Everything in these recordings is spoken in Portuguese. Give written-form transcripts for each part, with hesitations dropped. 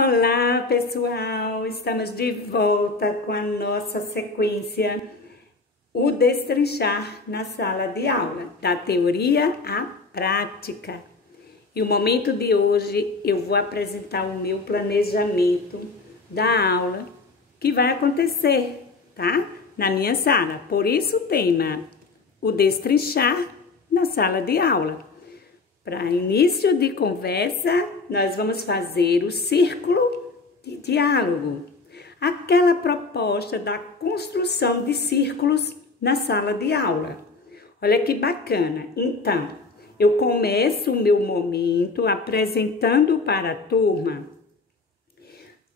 Olá, pessoal! Estamos de volta com a nossa sequência O Destrinchar na Sala de Aula, da teoria à prática. E o momento de hoje eu vou apresentar o meu planejamento da aula que vai acontecer, tá? Na minha sala. Por isso o tema, o destrinchar na sala de aula. Para início de conversa, nós vamos fazer o círculo de diálogo. Aquela proposta da construção de círculos na sala de aula. Olha que bacana. Então, eu começo o meu momento apresentando para a turma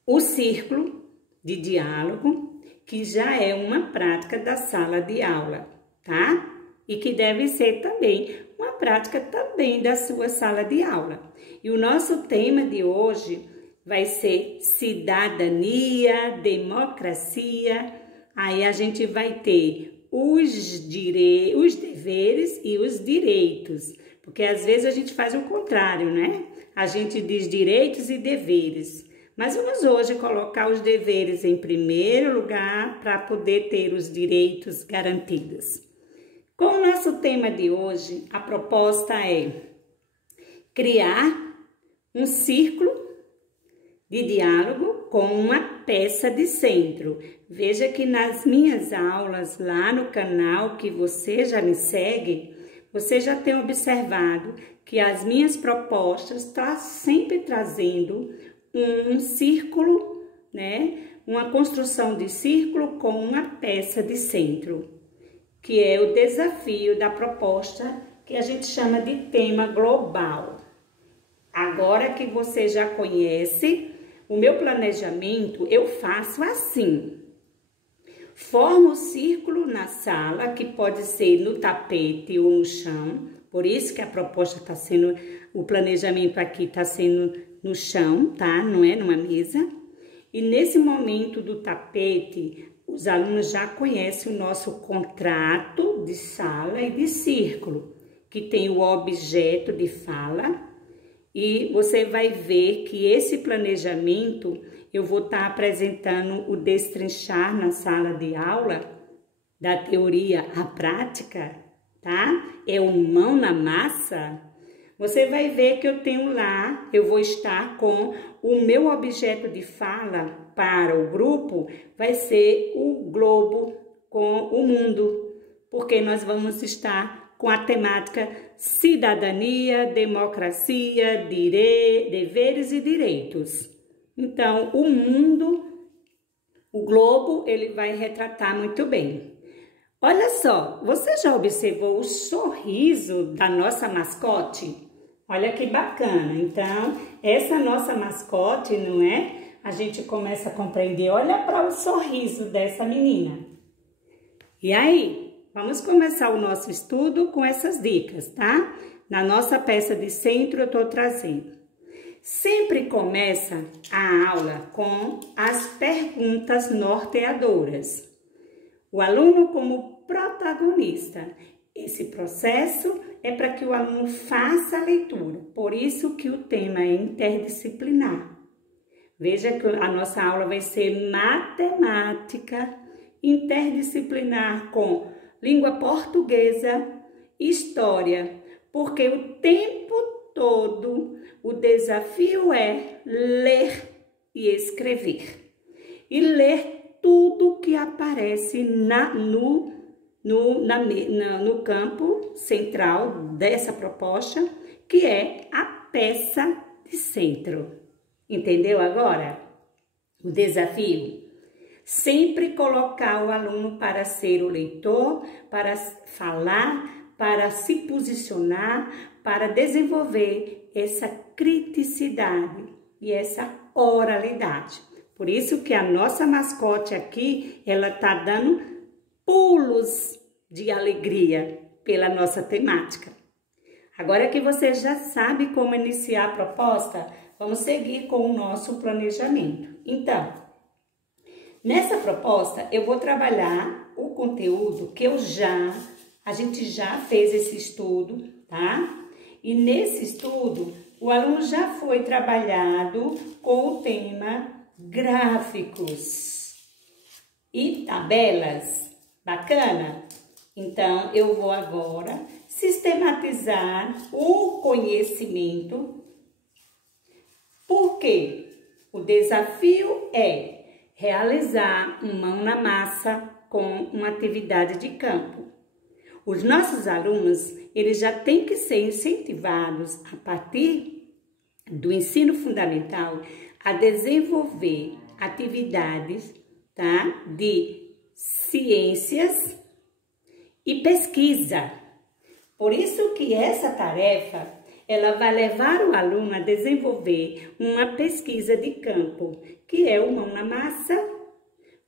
o círculo de diálogo, que já é uma prática da sala de aula, tá? E que deve ser também uma prática também da sua sala de aula. E o nosso tema de hoje vai ser cidadania, democracia. Aí a gente vai ter os deveres e os direitos, porque às vezes a gente faz o contrário, né? A gente diz direitos e deveres. Mas vamos hoje colocar os deveres em primeiro lugar para poder ter os direitos garantidos. Com o nosso tema de hoje, a proposta é criar um círculo de diálogo com uma peça de centro. Veja que nas minhas aulas, lá no canal que você já me segue, você já tem observado que as minhas propostas estão sempre trazendo um círculo, né? Uma construção de círculo com uma peça de centro, que é o desafio da proposta que a gente chama de tema global. Agora que você já conhece o meu planejamento, eu faço assim. Formo o círculo na sala, que pode ser no tapete ou no chão. Por isso que a proposta está sendo, o planejamento aqui está sendo no chão, tá? Não é numa mesa. E nesse momento do tapete, os alunos já conhecem o nosso contrato de sala e de círculo, que tem o objeto de fala. E você vai ver que esse planejamento eu vou estar apresentando o destrinchar na sala de aula, da teoria à prática, tá? É o mão na massa. Você vai ver que eu tenho lá, eu vou estar com o meu objeto de fala para o grupo, vai ser o globo com o mundo, porque nós vamos estar com a temática cidadania, democracia, deveres e direitos. Então, o mundo, o globo, ele vai retratar muito bem. Olha só, você já observou o sorriso da nossa mascote? Olha que bacana. Então, essa nossa mascote, não é? A gente começa a compreender, olha para o sorriso dessa menina. E aí, vamos começar o nosso estudo com essas dicas, tá? Na nossa peça de centro eu estou trazendo. Sempre começa a aula com as perguntas norteadoras. O aluno como protagonista. Esse processo é para que o aluno faça a leitura. Por isso que o tema é interdisciplinar. Veja que a nossa aula vai ser matemática interdisciplinar com língua portuguesa, história, porque o tempo todo o desafio é ler e escrever. E ler tudo que aparece no campo central dessa proposta, que é a peça de centro. Entendeu agora o desafio? Sempre colocar o aluno para ser o leitor, para falar, para se posicionar, para desenvolver essa criticidade e essa oralidade. Por isso que a nossa mascote aqui, ela tá dando pulos de alegria pela nossa temática. Agora que você já sabe como iniciar a proposta, vamos seguir com o nosso planejamento. Então, nessa proposta, eu vou trabalhar o conteúdo que a gente já fez esse estudo, tá? E nesse estudo, o aluno já foi trabalhado com o tema gráficos e tabelas. Bacana? Então, eu vou agora sistematizar o conhecimento, porque o desafio é realizar um mão na massa com uma atividade de campo. Os nossos alunos, eles já têm que ser incentivados a partir do ensino fundamental a desenvolver atividades, tá, de ciências e pesquisa. Por isso que essa tarefa, ela vai levar o aluno a desenvolver uma pesquisa de campo, que é o mão na massa,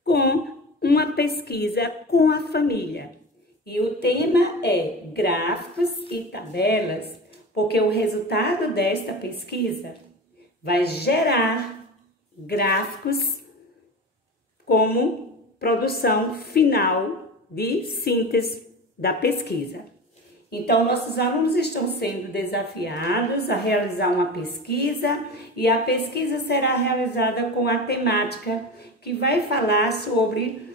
com uma pesquisa com a família. E o tema é gráficos e tabelas, porque o resultado desta pesquisa vai gerar gráficos como produção final de síntese da pesquisa. Então, nossos alunos estão sendo desafiados a realizar uma pesquisa e a pesquisa será realizada com a temática que vai falar sobre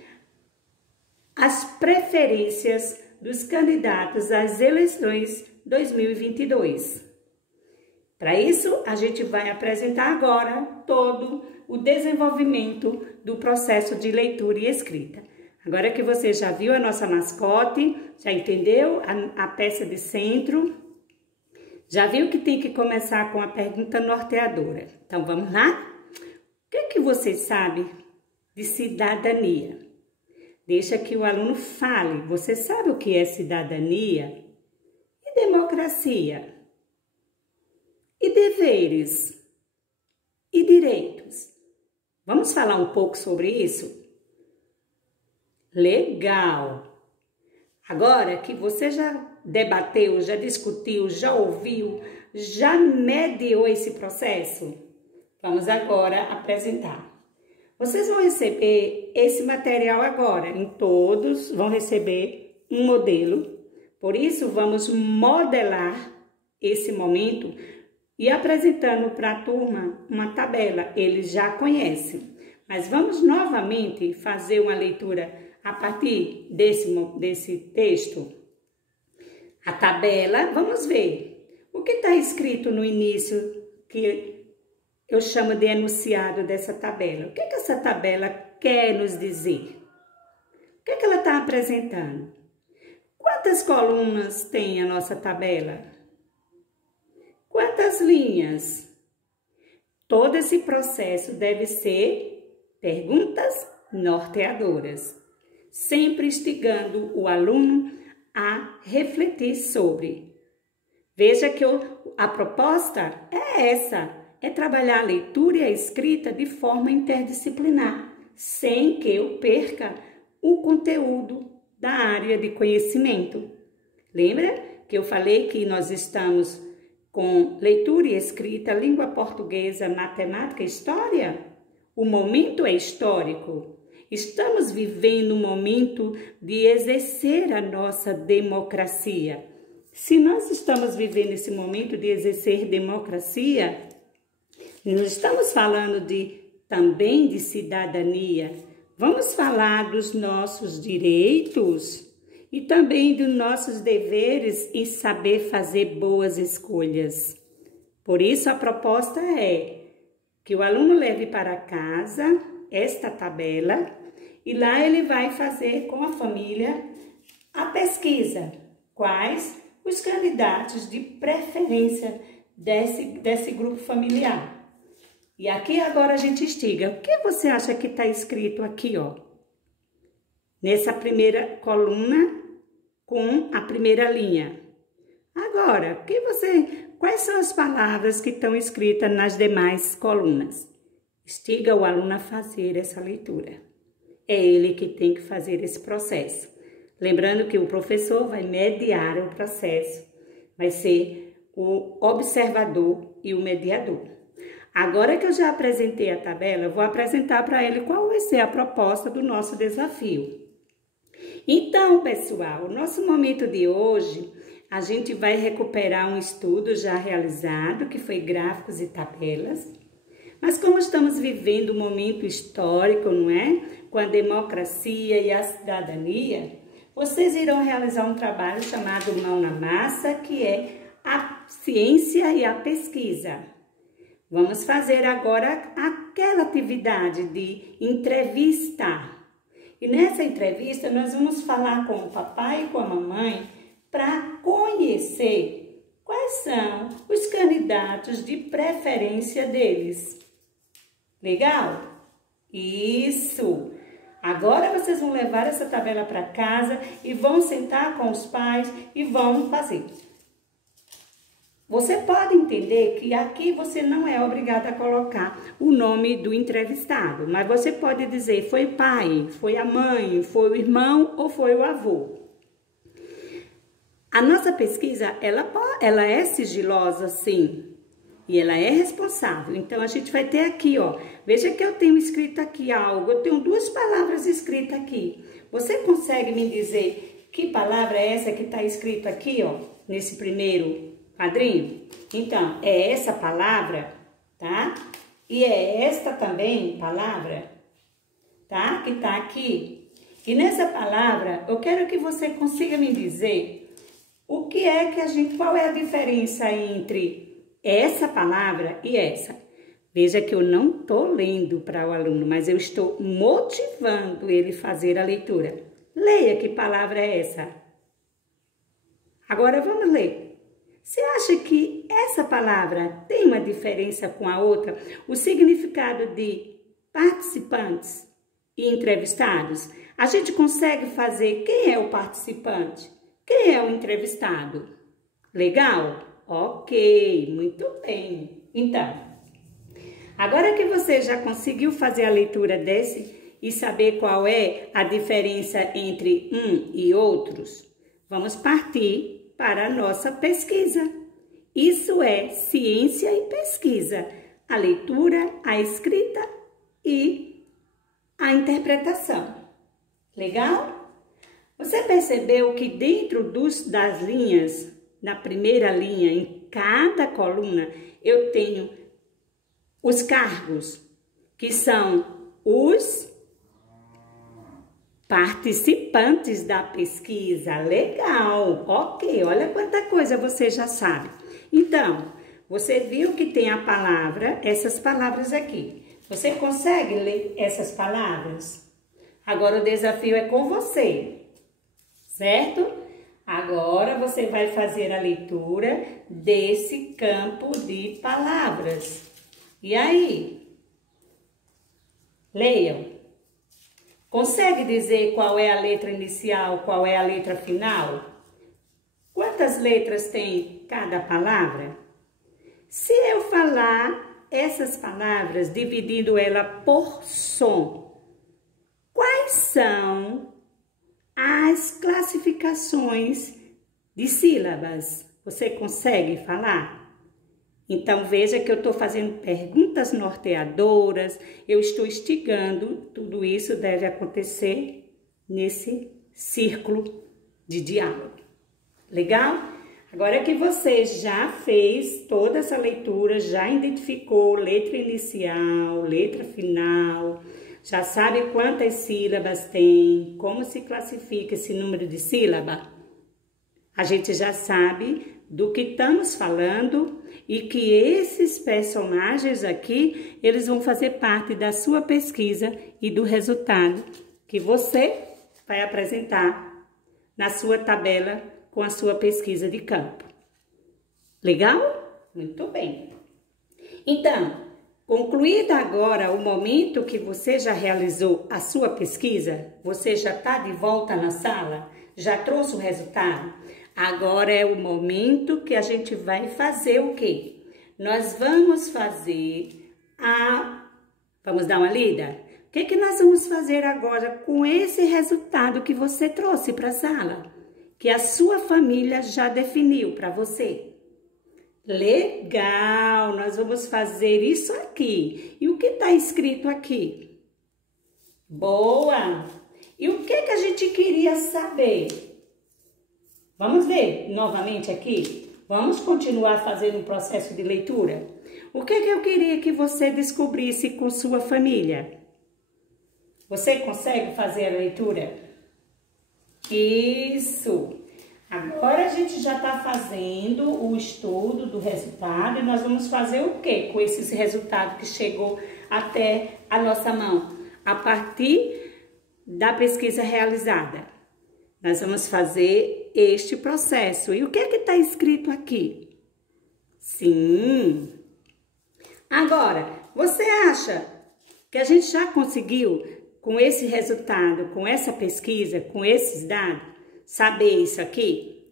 as preferências dos candidatos às eleições 2022. Para isso, a gente vai apresentar agora todo o desenvolvimento do processo de leitura e escrita. Agora que você já viu a nossa mascote, já entendeu a peça de centro, já viu que tem que começar com a pergunta norteadora. Então, vamos lá? O que você sabe de cidadania? Deixa que o aluno fale. Você sabe o que é cidadania? E democracia? E deveres? E direitos? Vamos falar um pouco sobre isso? Legal! Agora que você já debateu, já discutiu, já ouviu, já mediou esse processo, vamos agora apresentar. Vocês vão receber esse material agora, em todos vão receber um modelo, por isso vamos modelar esse momento e apresentando para a turma uma tabela, eles já conhecem, mas vamos novamente fazer uma leitura a partir desse texto. A tabela, vamos ver o que está escrito no início que eu chamo de enunciado dessa tabela. O que essa tabela quer nos dizer? O que ela está apresentando? Quantas colunas tem a nossa tabela? Quantas linhas? Todo esse processo deve ser perguntas norteadoras, sempre instigando o aluno a refletir sobre. Veja que a proposta é essa, é trabalhar a leitura e a escrita de forma interdisciplinar, sem que eu perca o conteúdo da área de conhecimento. Lembra que eu falei que nós estamos com leitura e escrita, língua portuguesa, matemática e história? O momento é histórico. Estamos vivendo um momento de exercer a nossa democracia. Se nós estamos vivendo esse momento de exercer democracia, nós estamos falando também de cidadania. Vamos falar dos nossos direitos e também dos nossos deveres e saber fazer boas escolhas. Por isso, a proposta é que o aluno leve para casa esta tabela e lá ele vai fazer com a família a pesquisa. Quais os candidatos de preferência desse grupo familiar. E aqui agora a gente instiga. O que você acha que está escrito aqui, ó? Nessa primeira coluna com a primeira linha. Agora, quais são as palavras que estão escritas nas demais colunas? Instiga o aluno a fazer essa leitura. É ele que tem que fazer esse processo. Lembrando que o professor vai mediar o processo, vai ser o observador e o mediador. Agora que eu já apresentei a tabela, eu vou apresentar para ele qual vai ser a proposta do nosso desafio. Então, pessoal, o nosso momento de hoje a gente vai recuperar um estudo já realizado, que foi gráficos e tabelas. Mas como estamos vivendo um momento histórico, não é? Com a democracia e a cidadania, vocês irão realizar um trabalho chamado Mão na Massa, que é a ciência e a pesquisa. Vamos fazer agora aquela atividade de entrevista. E nessa entrevista nós vamos falar com o papai e com a mamãe para conhecer quais são os candidatos de preferência deles. Legal? Isso! Agora vocês vão levar essa tabela para casa e vão sentar com os pais e vão fazer. Você pode entender que aqui você não é obrigado a colocar o nome do entrevistado, mas você pode dizer foi o pai, foi a mãe, foi o irmão ou foi o avô. A nossa pesquisa, ela é sigilosa, sim, e ela é responsável. Então, a gente vai ter aqui, ó, veja que eu tenho escrito aqui algo, eu tenho 2 palavras escritas aqui. Você consegue me dizer que palavra é essa que está escrito aqui, ó, nesse primeiro quadrinho? Então, é essa palavra, tá? E é esta também palavra, tá? Que tá aqui. E nessa palavra, eu quero que você consiga me dizer o que é que qual é a diferença entre essa palavra e essa. Veja que eu não estou lendo para o aluno, mas eu estou motivando ele a fazer a leitura. Leia que palavra é essa. Agora vamos ler. Você acha que essa palavra tem uma diferença com a outra? O significado de participantes e entrevistados? A gente consegue fazer quem é o participante? Quem é o entrevistado? Legal? Ok, muito bem. Então, agora que você já conseguiu fazer a leitura desse e saber qual é a diferença entre um e outros, vamos partir para a nossa pesquisa. Isso é ciência e pesquisa, a leitura, a escrita e a interpretação. Legal? Você percebeu que dentro das linhas, na primeira linha, em cada coluna, eu tenho os cargos, que são os participantes da pesquisa. Legal, ok, olha quanta coisa você já sabe. Então, você viu que tem a palavra, essas palavras aqui. Você consegue ler essas palavras? Agora o desafio é com você, certo? Agora você vai fazer a leitura desse campo de palavras. E aí? Leiam. Consegue dizer qual é a letra inicial, qual é a letra final? Quantas letras tem cada palavra? Se eu falar essas palavras, dividindo ela por som, quais são as classificações de sílabas? Você consegue falar? Então, veja que eu estou fazendo perguntas norteadoras, eu estou instigando, tudo isso deve acontecer nesse círculo de diálogo. Legal? Agora que você já fez toda essa leitura, já identificou letra inicial, letra final, já sabe quantas sílabas tem, como se classifica esse número de sílaba, a gente já sabe do que estamos falando e que esses personagens aqui, eles vão fazer parte da sua pesquisa e do resultado que você vai apresentar na sua tabela com a sua pesquisa de campo. Legal? Muito bem. Então, concluído agora o momento que você já realizou a sua pesquisa, você já está de volta na sala, já trouxe o resultado, agora é o momento que a gente vai fazer o quê? Nós vamos fazer Vamos dar uma lida? O que nós vamos fazer agora com esse resultado que você trouxe para a sala? Que a sua família já definiu para você. Legal! Nós vamos fazer isso aqui. E o que está escrito aqui? Boa! E o que a gente queria saber? Vamos ver novamente aqui? Vamos continuar fazendo um processo de leitura? O que eu queria que você descobrisse com sua família? Você consegue fazer a leitura? Isso! Agora a gente já está fazendo o estudo do resultado e nós vamos fazer o que com esses resultados que chegou até a nossa mão? A partir da pesquisa realizada. Nós vamos fazer este processo. E o que está escrito aqui? Sim! Agora, você acha que a gente já conseguiu, com esse resultado, com essa pesquisa, com esses dados, saber isso aqui?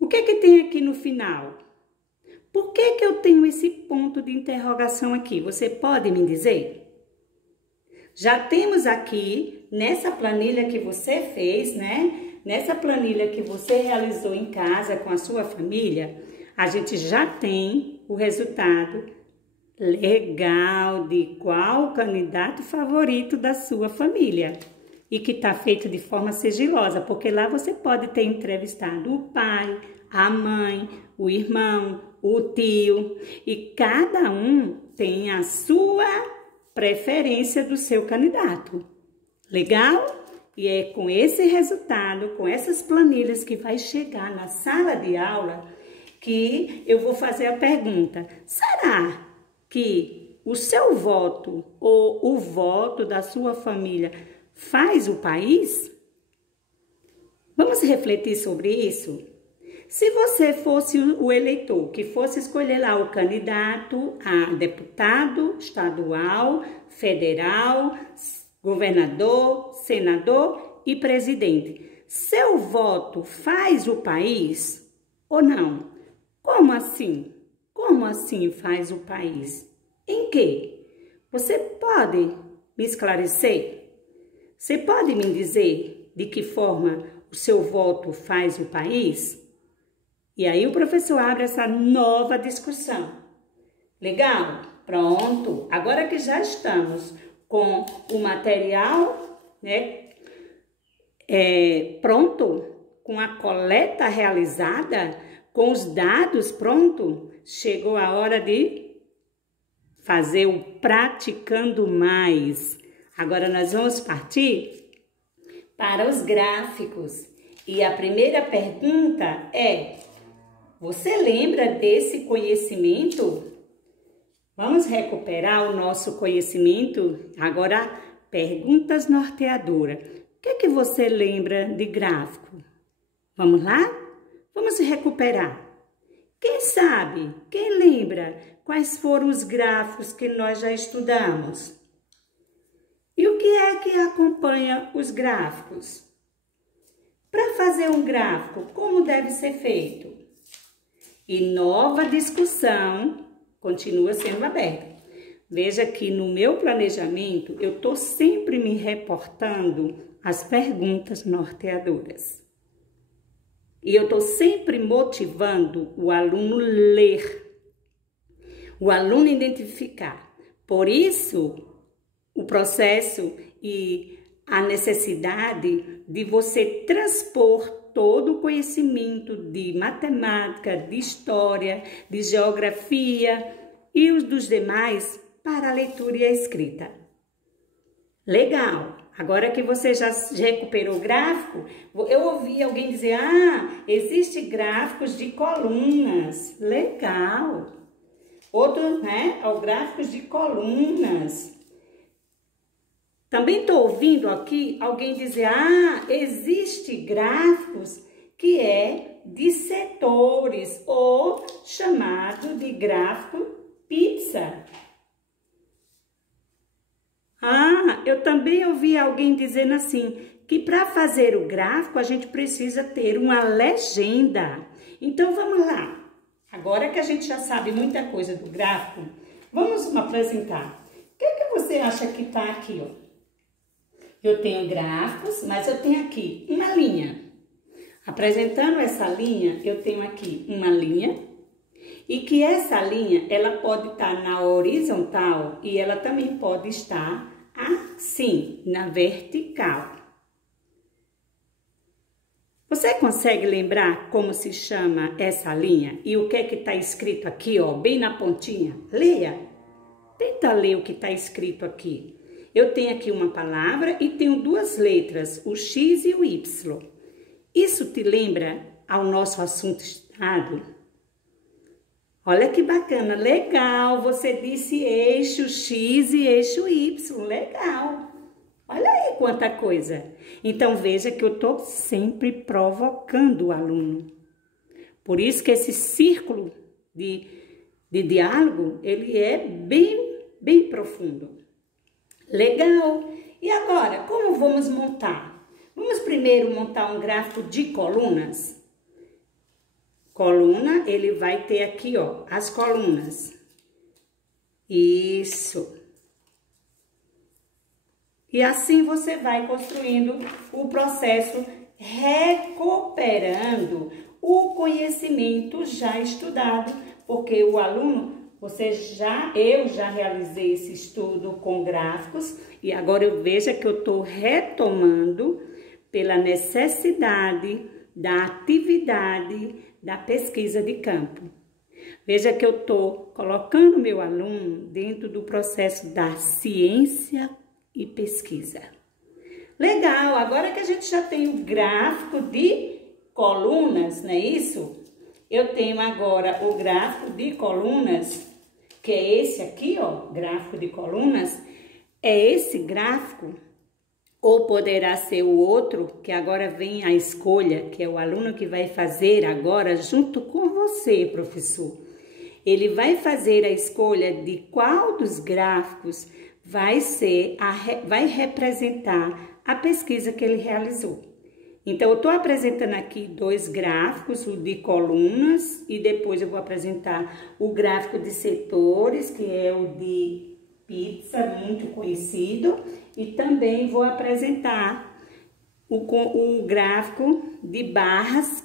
O que tem aqui no final? Por que eu tenho esse ponto de interrogação aqui? Você pode me dizer? Já temos aqui, nessa planilha que você fez, né? Nessa planilha que você realizou em casa com a sua família, a gente já tem o resultado legal de qual o candidato favorito da sua família. E que está feito de forma sigilosa, porque lá você pode ter entrevistado o pai, a mãe, o irmão, o tio, e cada um tem a sua preferência do seu candidato. Legal? E é com esse resultado, com essas planilhas que vai chegar na sala de aula, que eu vou fazer a pergunta: será que o seu voto ou o voto da sua família faz o país? Vamos refletir sobre isso? Se você fosse o eleitor que fosse escolher lá o candidato a deputado estadual, federal, governador, senador e presidente, seu voto faz o país ou não? Como assim? Como assim faz o país? Em quê? Você pode me esclarecer? Você pode me dizer de que forma o seu voto faz o país? E aí o professor abre essa nova discussão. Legal? Pronto. Agora que já estamos com o material, né, pronto, com a coleta realizada, com os dados pronto, chegou a hora de fazer o praticando mais. Agora nós vamos partir para os gráficos. E a primeira pergunta é: você lembra desse conhecimento? Vamos recuperar o nosso conhecimento? Agora, perguntas norteadoras. O que você lembra de gráfico? Vamos lá? Vamos recuperar. Quem sabe? Quem lembra quais foram os gráficos que nós já estudamos? E o que é que acompanha os gráficos? Para fazer um gráfico, como deve ser feito? E nova discussão continua sendo aberta. Veja que no meu planejamento, eu estou sempre me reportando às perguntas norteadoras. E eu estou sempre motivando o aluno ler, o aluno identificar. Por isso, o processo e a necessidade de você transpor todo o conhecimento de matemática, de história, de geografia e os dos demais para a leitura e a escrita. Legal! Agora que você já recuperou o gráfico, eu ouvi alguém dizer: ah, existe gráficos de colunas. Legal! Outro, né? Gráficos de colunas. Também estou ouvindo aqui alguém dizer: ah, existe gráficos que é de setores, ou chamado de gráfico pizza. Ah, eu também ouvi alguém dizendo assim, que para fazer o gráfico a gente precisa ter uma legenda. Então vamos lá. Agora que a gente já sabe muita coisa do gráfico, vamos apresentar. O que você acha que está aqui, ó? Eu tenho gráficos, mas eu tenho aqui uma linha. Apresentando essa linha, eu tenho aqui uma linha. E que essa linha, ela pode estar na horizontal e ela também pode estar assim, na vertical. Você consegue lembrar como se chama essa linha? E o que é que está escrito aqui, ó, bem na pontinha? Leia. Tenta ler o que está escrito aqui. Eu tenho aqui uma palavra e tenho duas letras, o X e o Y. Isso te lembra ao nosso assunto estudado? Olha que bacana, legal, você disse eixo X e eixo Y, legal. Olha aí quanta coisa. Então, veja que eu estou sempre provocando o aluno. Por isso que esse círculo de diálogo, ele é bem profundo. Legal. E agora, como vamos montar? Vamos primeiro montar um gráfico de colunas. Coluna, ele vai ter aqui, ó, as colunas. Isso. E assim você vai construindo o processo, recuperando o conhecimento já estudado, porque o aluno, eu já realizei esse estudo com gráficos e agora eu vejo que eu estou retomando pela necessidade da atividade da pesquisa de campo. Veja que eu estou colocando meu aluno dentro do processo da ciência e pesquisa. Legal, agora que a gente já tem o gráfico de colunas, não é isso? Eu tenho agora o gráfico de colunas, que é esse aqui, ó, gráfico de colunas. É esse gráfico, ou poderá ser o outro, que agora vem a escolha, que é o aluno que vai fazer agora junto com você, professor. Ele vai fazer a escolha de qual dos gráficos vai representar a pesquisa que ele realizou. Então, eu estou apresentando aqui dois gráficos, o de colunas, e depois eu vou apresentar o gráfico de setores, que é o de pizza, muito conhecido, e também vou apresentar o gráfico de barras,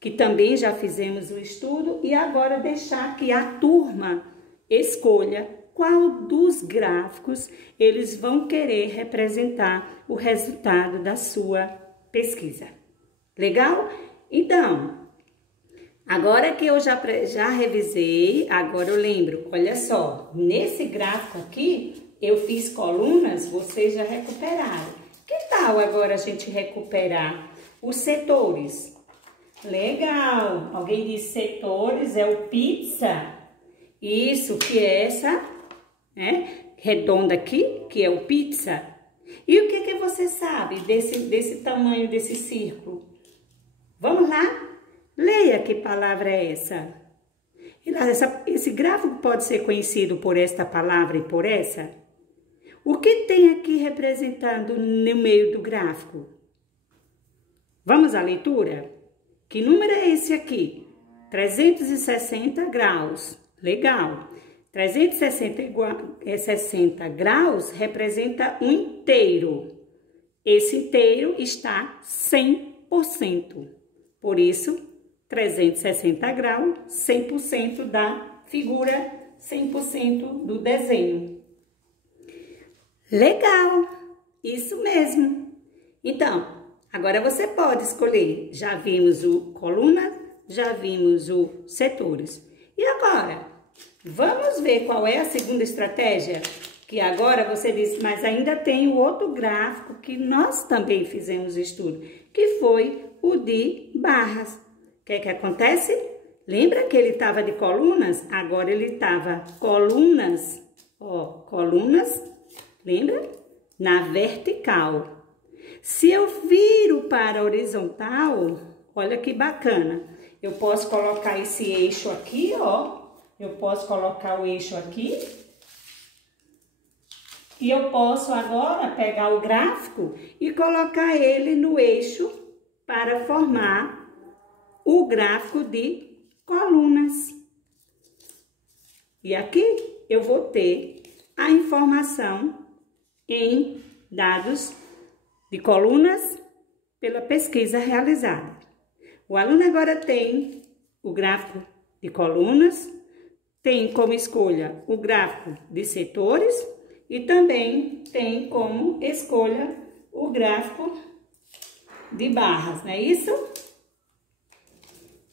que também já fizemos o estudo, e agora deixar que a turma escolha qual dos gráficos eles vão querer representar o resultado da sua pesquisa. Legal? Então, agora que eu já revisei, agora eu lembro, olha só, nesse gráfico aqui, eu fiz colunas, vocês já recuperaram. Que tal agora a gente recuperar os setores? Legal! Alguém disse setores, é o pizza. Isso, que é essa... redonda aqui, que é o pizza. E o que você sabe desse tamanho desse círculo? Vamos lá? Leia que palavra é essa. Esse gráfico pode ser conhecido por esta palavra e por essa? O que tem aqui representando no meio do gráfico? Vamos à leitura? Que número é esse aqui? 360 graus. Legal. 360 graus representa um inteiro. Esse inteiro está 100%. Por isso, 360 graus, 100% da figura, 100% do desenho. Legal! Isso mesmo. Então, agora você pode escolher. Já vimos o coluna, já vimos o setores. E agora? Vamos ver qual é a segunda estratégia? Que agora você disse, mas ainda tem o outro gráfico que nós também fizemos estudo, que foi o de barras. O que é que acontece? Lembra que ele estava de colunas? Agora ele estava colunas, ó, colunas, lembra? Na vertical. Se eu viro para a horizontal, olha que bacana. Eu posso colocar esse eixo aqui, ó. Eu posso colocar o eixo aqui. E eu posso agora pegar o gráfico e colocar ele no eixo para formar o gráfico de colunas. E aqui eu vou ter a informação em dados de colunas pela pesquisa realizada. O aluno agora tem o gráfico de colunas, tem como escolha o gráfico de setores e também tem como escolha o gráfico de barras, não é isso?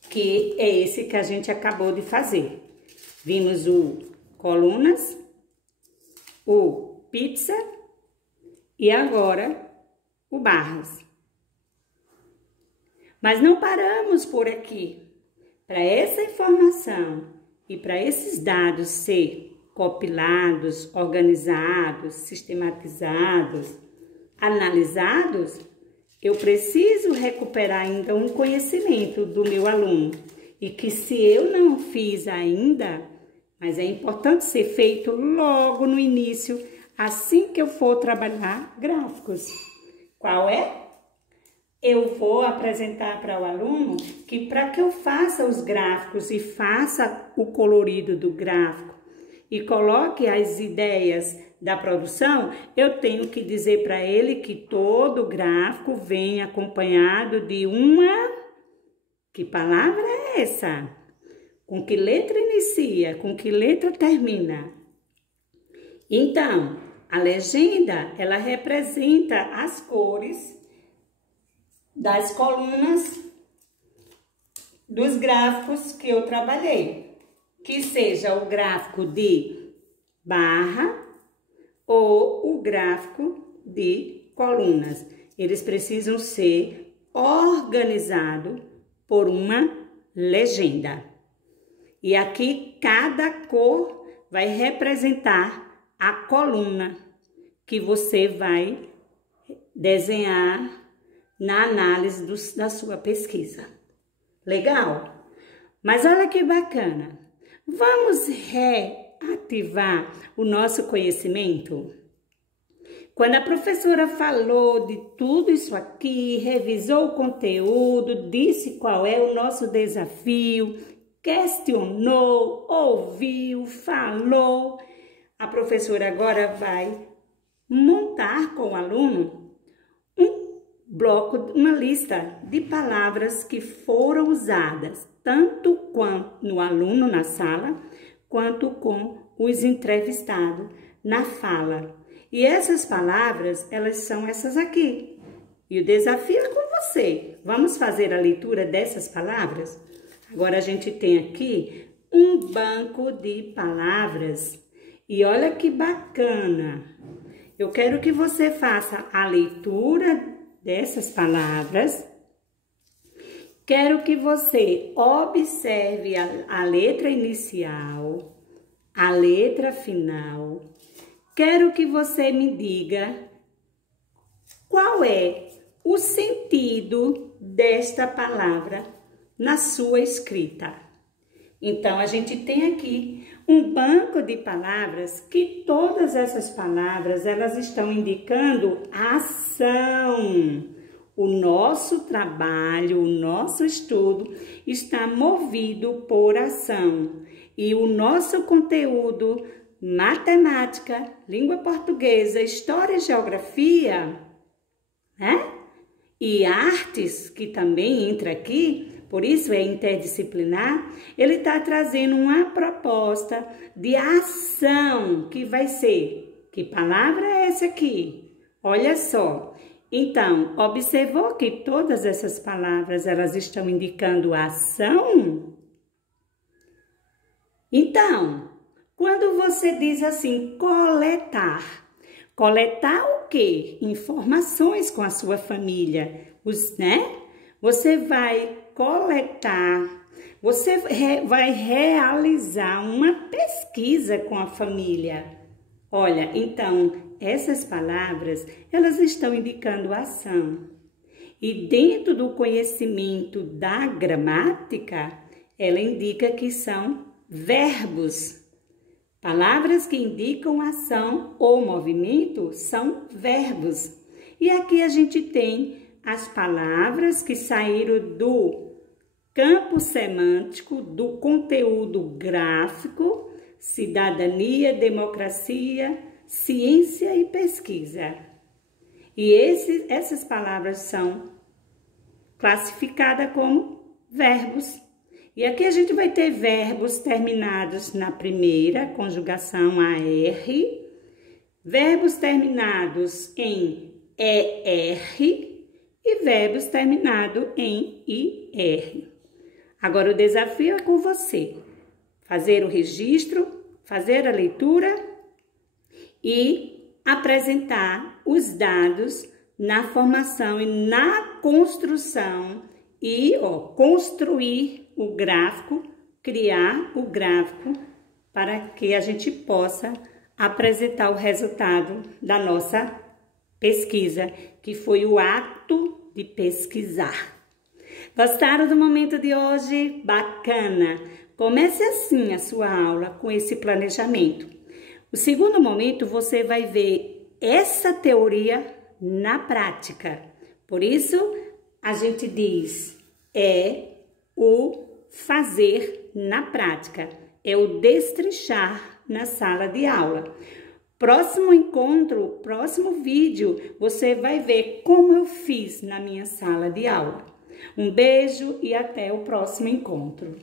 Que é esse que a gente acabou de fazer. Vimos o colunas, o pizza e agora o barras. Mas não paramos por aqui. Para essa informação e para esses dados ser compilados, organizados, sistematizados, analisados, eu preciso recuperar ainda um conhecimento do meu aluno. E que se eu não fiz ainda, mas é importante ser feito logo no início, assim que eu for trabalhar gráficos. Qual é? Eu vou apresentar para o aluno que para que eu faça os gráficos e faça o colorido do gráfico e coloque as ideias da produção, eu tenho que dizer para ele que todo gráfico vem acompanhado de uma... Que palavra é essa? Com que letra inicia? Com que letra termina? Então, a legenda, ela representa as cores das colunas dos gráficos que eu trabalhei. Que seja o gráfico de barra ou o gráfico de colunas. Eles precisam ser organizados por uma legenda. E aqui cada cor vai representar a coluna que você vai desenhar na análise da sua pesquisa. Legal? Mas olha que bacana. Vamos reativar o nosso conhecimento? Quando a professora falou de tudo isso aqui, revisou o conteúdo, disse qual é o nosso desafio, questionou, ouviu, falou, a professora agora vai montar com o aluno um bloco, uma lista de palavras que foram usadas, tanto no aluno na sala, quanto com os entrevistados na fala. E essas palavras, elas são essas aqui. E o desafio é com você. Vamos fazer a leitura dessas palavras? Agora a gente tem aqui um banco de palavras. E olha que bacana. Eu quero que você faça a leitura dessas palavras. Quero que você observe a letra inicial, a letra final. Quero que você me diga qual é o sentido desta palavra na sua escrita. Então, a gente tem aqui um banco de palavras que todas essas palavras, elas estão indicando ação. O nosso trabalho, o nosso estudo está movido por ação. E o nosso conteúdo, matemática, língua portuguesa, história e geografia, né? E artes, que também entra aqui, por isso é interdisciplinar, ele está trazendo uma proposta de ação, que vai ser, que palavra é essa aqui? Olha só, então, observou que todas essas palavras, elas estão indicando ação? Então, quando você diz assim, coletar, coletar o quê? Informações com a sua família, né? Você vai coletar, você vai realizar uma pesquisa com a família. Olha, então, essas palavras, elas estão indicando ação. E dentro do conhecimento da gramática, ela indica que são verbos. Palavras que indicam ação ou movimento são verbos. E aqui a gente tem as palavras que saíram do campo semântico, do conteúdo gráfico, cidadania, democracia, ciência e pesquisa. E essas palavras são classificadas como verbos. E aqui a gente vai ter verbos terminados na primeira conjugação AR, verbos terminados em ER e e verbos terminados em IR. Agora o desafio é com você. Fazer o registro, fazer a leitura e apresentar os dados na formação e na construção e construir o gráfico, criar o gráfico para que a gente possa apresentar o resultado da nossa pesquisa, que foi o ato de pesquisar. Gostaram do momento de hoje? Bacana! Comece assim a sua aula com esse planejamento. O segundo momento você vai ver essa teoria na prática. Por isso, a gente diz, é o fazer na prática, é o destrinchar na sala de aula. Próximo encontro, próximo vídeo, você vai ver como eu fiz na minha sala de aula. Um beijo e até o próximo encontro.